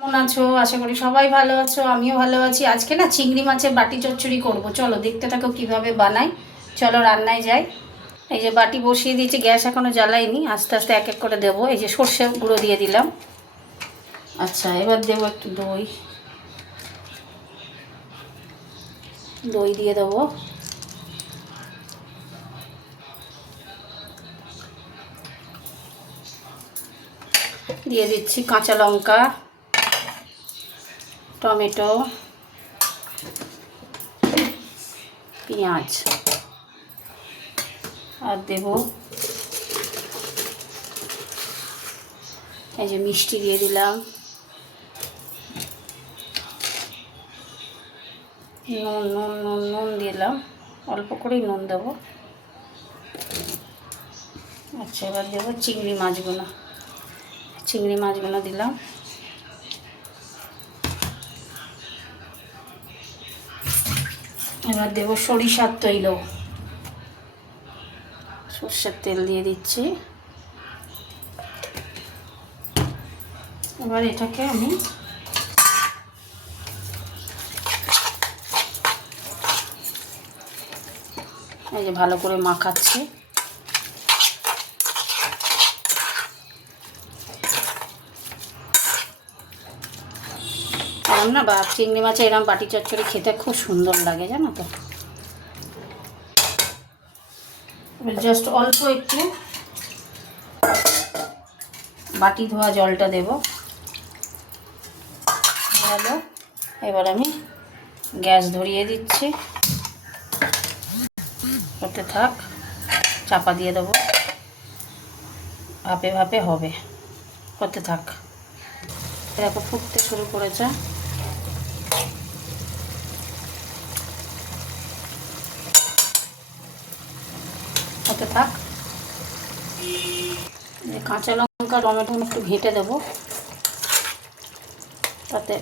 কেমন আছো? আশা করি সবাই ভালো আছো, আমিও ভালো আছি। আজকে না চিংড়ি মাছের বাটি চচ্চড়ি করব। চলো দেখতে থাকো কিভাবে বানাই। চলো রান্নায় যাই। এই যে বাটি বসিয়ে দিয়েছি, গ্যাস এখনো জ্বালাইনি, আস্তে আস্তে এক এক করে দেবো। এই যে সর্ষে গুঁড়ো দিয়ে দিলাম। আচ্ছা, এবার দেবো একটু দই। দই দিয়ে দেবো। দিয়ে দিচ্ছি কাঁচা লঙ্কা, টমেটো, পেঁয়াজ, আর দেব এই যে মিষ্টি দিয়ে দিলাম, নুন নুন নুন নুন দিলাম, অল্প করেই নুন দেবো। আচ্ছা, এবার দেবো চিংড়ি মাছগুলো দিলাম। এবার দেবো সরিষার তৈল, সর্ষের তেল দিয়ে দিচ্ছি। এবার এটাকে আমি এই যে ভালো করে মাখাচ্ছি। এরম না চিংড়ি মাছে এরম বাটি চচ্চড়ি খেতে খুব সুন্দর লাগে, জানো তো। জাস্ট অল্প একটু বাটি ধোয়া জলটা দেব। ভালো, এবার আমি গ্যাস ধরিয়ে দিচ্ছি, হতে থাক। চাপা দিয়ে দেবো, ভাপে ভাপে হবে, হতে থাক। দেখো ফুটতে শুরু করেছে। হতে থাক। কাঁচা লঙ্কা টমেটো একটু ঘেঁটে দেবো, তাতে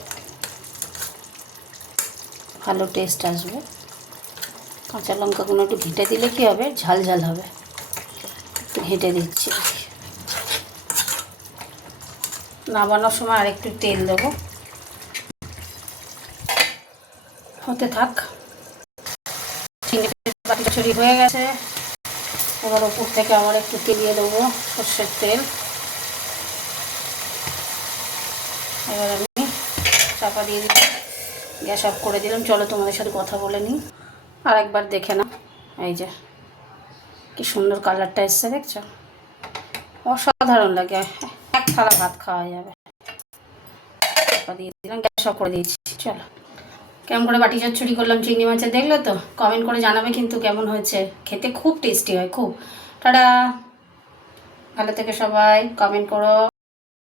ভালো টেস্ট আসবে। কাঁচা লঙ্কাগুলো একটু ঘেঁটে দিলে কি হবে, ঝাল ঝাল হবে। একটু ঘেঁটে দিচ্ছি। নামানোর সময় আরেকটু তেল দেবো, হতে থাক। চিংড়ি বাটি চচ্চড়ি হয়ে গেছে। এবার ওপর থেকে আবার একটু তেল দিয়ে দেবো, সর্ষের তেল। এবার আমি চাপা দিয়ে দিলাম, গ্যাস অফ করে দিলাম। চলো তোমাদের সাথে কথা বলে নিই। আর একবার দেখে না, এই যে কি সুন্দর কালারটা এসছে, দেখছো? অসাধারণ লাগে, এক থালা ভাত খাওয়া যাবে। চাপা দিয়ে দিলাম, গ্যাস অফ করে দিয়েছি। চলো, কেমন করে বাটি চচ্চড়ি করলাম চিংড়ি মাছের, দেখলে তো? কমেন্ট করে জানাবে কিন্তু কেমন হয়েছে। খেতে খুব টেস্টি হয়, খুব। টাটা, ভালো থেকে সবাই, কমেন্ট করো।